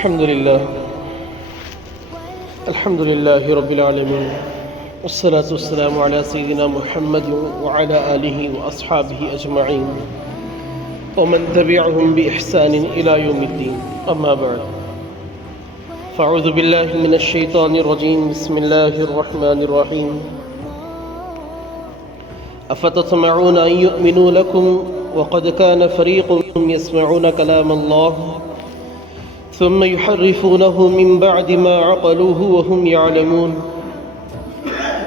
الحمد لله رب العالمين والصلاة والسلام على سيدنا محمد وعلى آله وأصحابه أجمعين ومن تبعهم بإحسان إلى يوم الدين أما بعد فأعوذ بالله من الشيطان الرجيم بسم الله الرحمن الرحيم أفتطمعون أن يؤمنوا لكم وقد كان فريق يسمعون كلام الله ثم يحرفونه من بعد ما عقلوه وهم يعلمون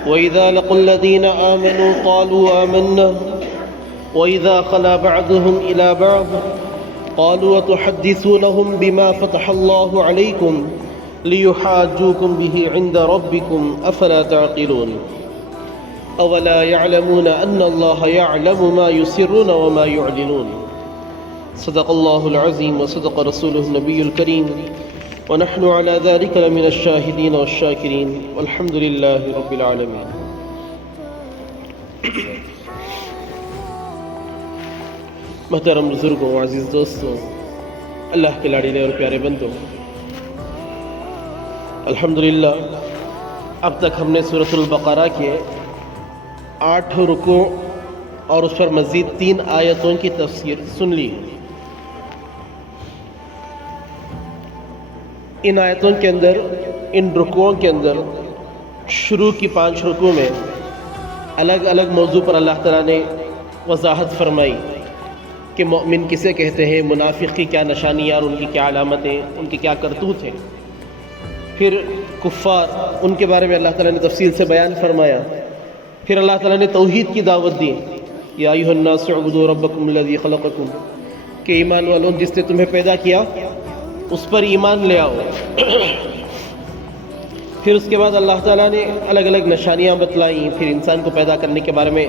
وإذا لقوا الذين آمنوا قالوا آمنا وإذا خلا بعضهم إلى بعض قالوا وتحدثونهم بما فتح الله عليكم ليحاجوكم به عند ربكم أفلا تعقلون أولا يعلمون أن الله يعلم ما يسرون وما يعلنون صدق الله العظيم وصدق رسوله النبي الكريم ونحن على ذلك لمن الشاهدين والشاكرين والحمد لله رب العالمين. محترم بزرگوں، عزیز دوستوں، اللہ کے لاڈلے اور پیارے بندوں، الحمدللہ اب تک ہم نے سورۃ البقرہ کے 8 رکوع اور اس پر مزید 3 آیتوں کی تفسیر سن لی. ان آیتوں کے اندر، ان رکوعوں کے اندر شروع کی 5 رکوع میں الگ الگ موضوع پر اللہ تعالیٰ نے وضاحت فرمائی کہ مومن کسے کہتے ہیں، منافق کی کیا نشانیاں اور ان کی کیا علامتیں، ان کی کیا کرتوت ہیں. پھر کفار، ان کے بارے میں اللہ تعالیٰ نے تفصیل سے بیان فرمایا. پھر اللہ تعالیٰ نے توحید کی دعوت دی، یا ایھا الناس اعبدوا ربکم الذی خلقکم، کہ ایمان والوں جس نے تمہیں پیدا کیا اس پر ایمان لے آؤ. پھر اس کے بعد اللہ تعالیٰ نے الگ الگ نشانیاں بتلائیں. پھر انسان کو پیدا کرنے کے بارے میں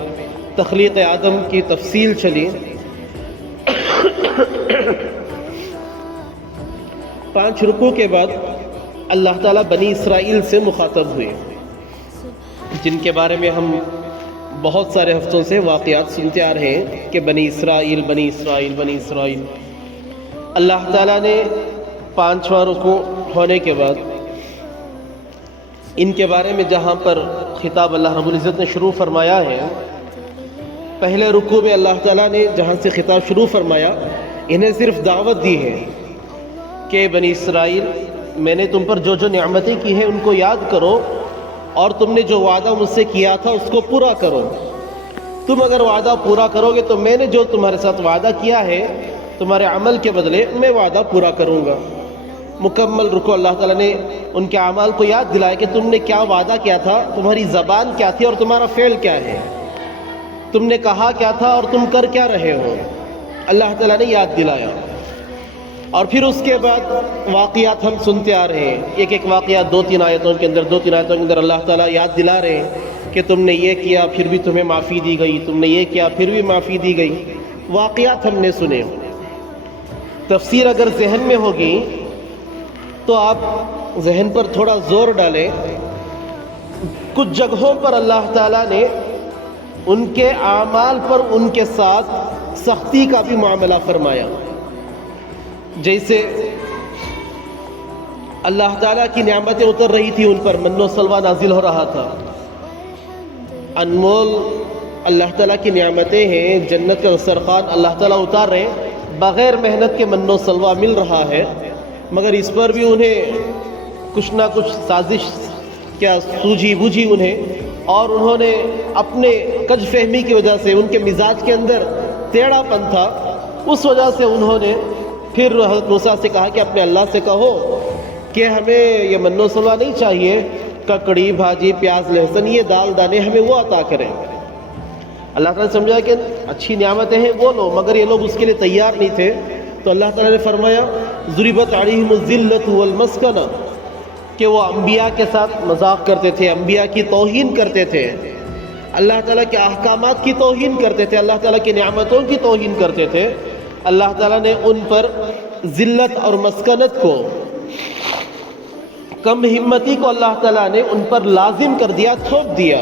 تخلیق آدم کی تفصیل چلی. 5 رکوع کے بعد اللہ تعالیٰ بنی اسرائیل سے مخاطب ہوئے، جن کے بارے میں ہم بہت سارے ہفتوں سے واقعات سنتے آ رہے ہیں کہ بنی اسرائیل بنی اسرائیل بنی اسرائیل. اللہ تعالیٰ نے 5واں رکوع ہونے کے بعد ان کے بارے میں جہاں پر خطاب اللہ رب العزت نے شروع فرمایا ہے، پہلے رکوع میں اللہ تعالیٰ نے جہاں سے خطاب شروع فرمایا، انہیں صرف دعوت دی ہے کہ بنی اسرائیل، میں نے تم پر جو جو نعمتیں کی ہیں ان کو یاد کرو، اور تم نے جو وعدہ مجھ سے کیا تھا اس کو پورا کرو. تم اگر وعدہ پورا کرو گے تو میں نے جو تمہارے ساتھ وعدہ کیا ہے تمہارے عمل کے بدلے میں وعدہ پورا کروں گا. مکمل رکوع اللہ تعالیٰ نے ان کے اعمال کو یاد دلایا کہ تم نے کیا وعدہ کیا تھا، تمہاری زبان کیا تھی اور تمہارا فعل کیا ہے، تم نے کہا کیا تھا اور تم کر کیا رہے ہو. اللہ تعالیٰ نے یاد دلایا. اور پھر اس کے بعد واقعات ہم سنتے آ رہے ہیں، ایک ایک واقعات 2-3 آیتوں کے اندر اللہ تعالیٰ یاد دلا رہے ہیں کہ تم نے یہ کیا پھر بھی تمہیں معافی دی گئی، تم نے یہ کیا پھر بھی معافی دی گئی. واقعات ہم نے سنے. تفسیر اگر ذہن میں ہوگی تو آپ ذہن پر تھوڑا زور ڈالیں. کچھ جگہوں پر اللہ تعالیٰ نے ان کے اعمال پر ان کے ساتھ سختی کا بھی معاملہ فرمایا. جیسے اللہ تعالیٰ کی نعمتیں اتر رہی تھی ان پر، من و سلوہ نازل ہو رہا تھا. انمول اللہ تعالیٰ کی نعمتیں ہیں، جنت کا دسترخوان اللہ تعالیٰ اتار رہے ہیں، بغیر محنت کے من و سلوہ مل رہا ہے. مگر اس پر بھی انہیں کچھ نہ کچھ سازش کیا سوجھی بوجھی انہیں، اور انہوں نے اپنے کج فہمی کی وجہ سے، ان کے مزاج کے اندر ٹیڑھا پن تھا، اس وجہ سے انہوں نے پھر حضرت موسیٰ سے کہا کہ اپنے اللہ سے کہو کہ ہمیں یہ من و سلوہ نہیں چاہیے، ککڑی بھاجی پیاز لہسن یہ دال دانے ہمیں وہ عطا کریں. اللہ تعالیٰ نے سمجھا کہ اچھی نعمتیں ہیں وہ لو، مگر یہ لوگ اس کے لیے تیار نہیں تھے. تو اللہ تعالیٰ نے فرمایا ضربت علیہم الذلۃ والمسکنہ، کہ وہ انبیاء کے ساتھ مذاق کرتے تھے، انبیاء کی توہین کرتے تھے، اللہ تعالیٰ کے احکامات کی توہین کرتے تھے، اللہ تعالیٰ کی نعمتوں کی توہین کرتے تھے. اللہ تعالیٰ نے ان پر ذلت اور مسکنت کو، کم ہمتی کو اللہ تعالیٰ نے ان پر لازم کر دیا، تھوپ دیا.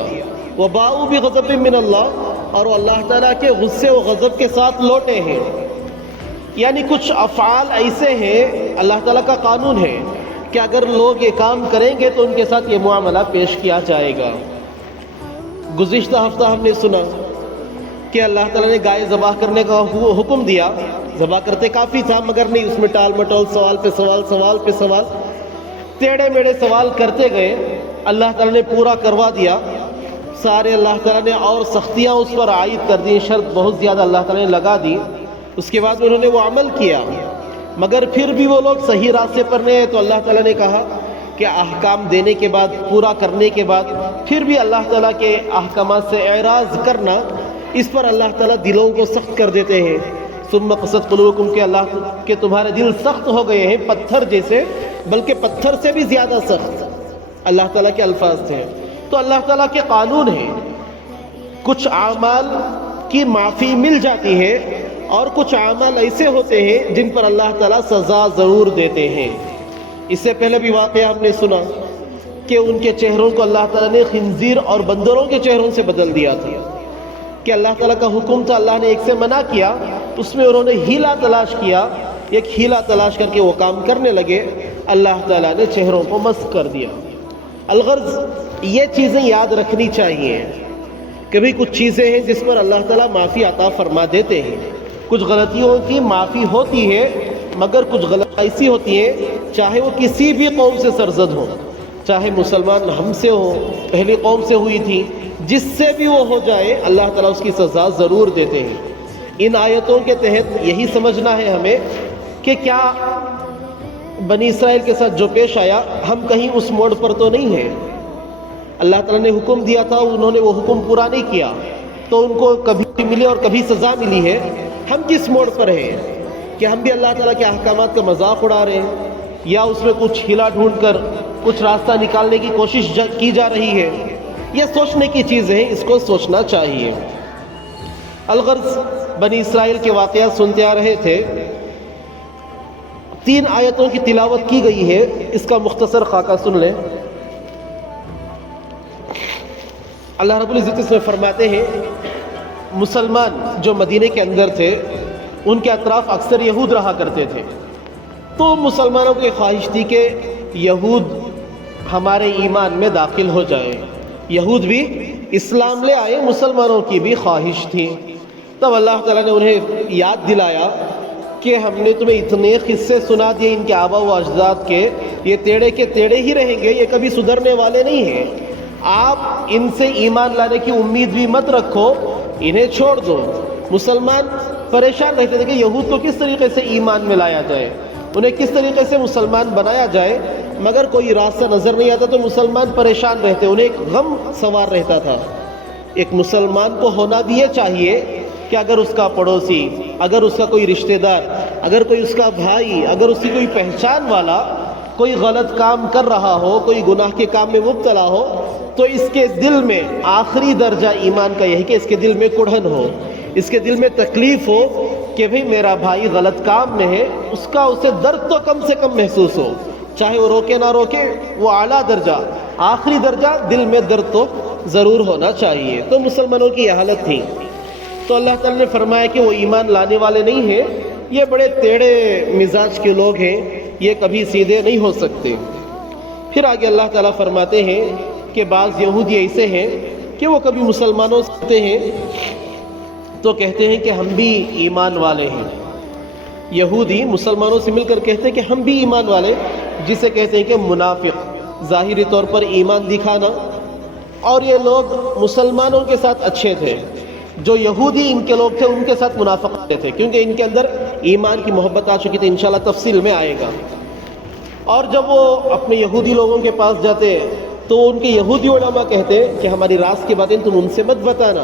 وباؤوا بغضب من اللہ، اور اللہ تعالیٰ کے غصے و غضب کے ساتھ لوٹے ہیں. یعنی کچھ افعال ایسے ہیں اللہ تعالیٰ کا قانون ہے کہ اگر لوگ یہ کام کریں گے تو ان کے ساتھ یہ معاملہ پیش کیا جائے گا۔ گزشتہ ہفتہ ہم نے سنا کہ اللہ تعالیٰ نے گائے ذبح کرنے کا حکم دیا، ذبح کرتے کافی تھا مگر نہیں، اس میں ٹال مٹول، سوال پہ سوال، سوال پہ سوال، ٹیڑھے میڑھے سوال کرتے گئے، اللہ تعالیٰ نے پورا کروا دیا سارے۔ اللہ تعالیٰ نے اور سختیاں اس پر عائد کر دی، شرط بہت زیادہ اللہ تعالیٰ نے لگا دی۔ اس کے بعد انہوں نے وہ عمل کیا، مگر پھر بھی وہ لوگ صحیح راستے پر نہیں، تو اللہ تعالیٰ نے کہا کہ احکام دینے کے بعد، پورا کرنے کے بعد پھر بھی اللہ تعالیٰ کے احکامات سے اعراض کرنا، اس پر اللہ تعالیٰ دلوں کو سخت کر دیتے ہیں۔ ثم قست قلوبکم، کہ اللہ کہ تمہارے دل سخت ہو گئے ہیں پتھر جیسے، بلکہ پتھر سے بھی زیادہ سخت، اللہ تعالیٰ کے الفاظ تھے۔ تو اللہ تعالیٰ کے قانون ہیں، کچھ اعمال کی معافی مل جاتی ہے اور کچھ اعمال ایسے ہوتے ہیں جن پر اللہ تعالیٰ سزا ضرور دیتے ہیں۔ اس سے پہلے بھی واقعہ ہم نے سنا کہ ان کے چہروں کو اللہ تعالیٰ نے خنزیر اور بندروں کے چہروں سے بدل دیا تھا، کہ اللہ تعالیٰ کا حکم تھا، اللہ نے ایک سے منع کیا، اس میں انہوں نے ہیلا تلاش کیا، ایک ہیلا تلاش کر کے وہ کام کرنے لگے، اللہ تعالیٰ نے چہروں کو مسخ کر دیا۔ الغرض یہ چیزیں یاد رکھنی چاہیے، کبھی کچھ چیزیں ہیں جس پر اللہ تعالیٰ معافی عطا فرما دیتے ہیں، کچھ غلطیوں کی معافی ہوتی ہے، مگر کچھ غلط ایسی ہوتی ہیں، چاہے وہ کسی بھی قوم سے سرزد ہو، چاہے مسلمان ہم سے ہو، پہلی قوم سے ہوئی تھی، جس سے بھی وہ ہو جائے اللہ تعالیٰ اس کی سزا ضرور دیتے ہیں۔ ان آیتوں کے تحت یہی سمجھنا ہے ہمیں کہ کیا بنی اسرائیل کے ساتھ جو پیش آیا، ہم کہیں اس موڑ پر تو نہیں ہیں۔ اللہ تعالیٰ نے حکم دیا تھا، انہوں نے وہ حکم پورا نہیں کیا تو ان کو کبھی ملی اور کبھی سزا ملی ہے۔ ہم کس موڑ پر ہیں کہ ہم بھی اللہ تعالیٰ کے احکامات کا مذاق اڑا رہے ہیں، یا اس میں کچھ ہلا ڈھونڈ کر کچھ راستہ نکالنے کی کوشش کی جا رہی ہے؟ یہ سوچنے کی چیزیں ہیں، اس کو سوچنا چاہیے۔ الغرض بنی اسرائیل کے واقعات سنتے آ رہے تھے، 3 آیتوں کی تلاوت کی گئی ہے، اس کا مختصر خاکہ سن لیں۔ اللہ رب العزت اس میں فرماتے ہیں، مسلمان جو مدینے کے اندر تھے، ان کے اطراف اکثر یہود رہا کرتے تھے، تو مسلمانوں کی خواہش تھی کہ یہود ہمارے ایمان میں داخل ہو جائے، یہود بھی اسلام لے آئے، مسلمانوں کی بھی خواہش تھی۔ تب اللہ تعالیٰ نے انہیں یاد دلایا کہ ہم نے تمہیں اتنے قصے سنا دیے ان کے آبا و اجداد کے، یہ ٹیڑھے کے ٹیڑھے ہی رہیں گے، یہ کبھی سدھرنے والے نہیں ہیں، آپ ان سے ایمان لانے کی امید بھی مت رکھو، انہیں چھوڑ دو۔ مسلمان پریشان رہتے تھے کہ یہود کو کس طریقے سے ایمان میں لایا جائے، انہیں کس طریقے سے مسلمان بنایا جائے، مگر کوئی راستہ نظر نہیں آتا، تو مسلمان پریشان رہتے، انہیں ایک غم سوار رہتا تھا۔ ایک مسلمان کو ہونا بھی یہ چاہیے کہ اگر اس کا پڑوسی، اگر اس کا کوئی رشتہ دار، اگر کوئی اس کا بھائی، اگر اس کی کوئی پہچان والا کوئی غلط کام کر رہا ہو، کوئی گناہ کے کام میں مبتلا ہو، تو اس کے دل میں آخری درجہ ایمان کا یہی کہ اس کے دل میں کڑھن ہو، اس کے دل میں تکلیف ہو کہ بھئی میرا بھائی غلط کام میں ہے، اس کا اسے درد تو کم سے کم محسوس ہو، چاہے وہ روکے نہ روکے، وہ اعلیٰ درجہ، آخری درجہ دل میں درد تو ضرور ہونا چاہیے۔ تو مسلمانوں کی یہ حالت تھی، تو اللہ تعالیٰ نے فرمایا کہ وہ ایمان لانے والے نہیں ہیں، یہ بڑے ٹیڑھے مزاج کے لوگ ہیں، یہ کبھی سیدھے نہیں ہو سکتے۔ پھر آگے اللہ تعالیٰ فرماتے ہیں کہ بعض یہودی ایسے ہیں کہ وہ کبھی مسلمانوں سے آتے ہیں تو کہتے ہیں کہ ہم بھی ایمان والے ہیں، یہودی مسلمانوں سے مل کر کہتے ہیں کہ ہم بھی ایمان والے، جسے کہتے ہیں کہ منافق، ظاہری طور پر ایمان دکھانا۔ اور یہ لوگ مسلمانوں کے ساتھ اچھے تھے، جو یہودی ان کے لوگ تھے ان کے ساتھ منافق تھے، کیونکہ ان کے اندر ایمان کی محبت آ چکی تھی، انشاءاللہ تفصیل میں آئے گا۔ اور جب وہ اپنے یہودی لوگوں کے پاس جاتے تو ان کے یہودی علماء کہتے کہ ہماری راز کی باتیں تم ان سے مت بتانا،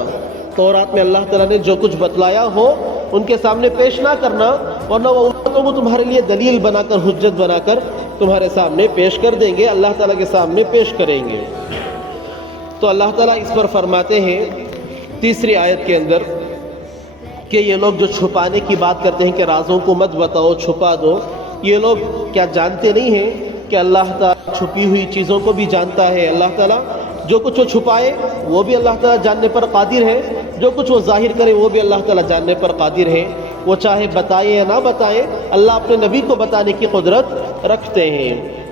تورات میں اللہ تعالیٰ نے جو کچھ بتلایا ہو ان کے سامنے پیش نہ کرنا، ورنہ وہ تمہارے لیے دلیل بنا کر، حجت بنا کر تمہارے سامنے پیش کر دیں گے، اللہ تعالیٰ کے سامنے پیش کریں گے۔ تو اللہ تعالیٰ اس پر فرماتے ہیں 3 آیت کے اندر کہ یہ لوگ جو چھپانے کی بات کرتے ہیں کہ رازوں کو مت بتاؤ، چھپا دو، یہ لوگ کیا جانتے نہیں ہیں کہ اللہ تعالیٰ چھپی ہوئی چیزوں کو بھی جانتا ہے؟ اللہ تعالیٰ جو کچھ وہ چھپائے وہ بھی اللہ تعالیٰ جاننے پر قادر ہے، جو کچھ وہ ظاہر کرے وہ بھی اللہ تعالیٰ جاننے پر قادر ہے۔ وہ چاہے بتائیں یا نہ بتائیں، اللہ اپنے نبی کو بتانے کی قدرت رکھتے ہیں۔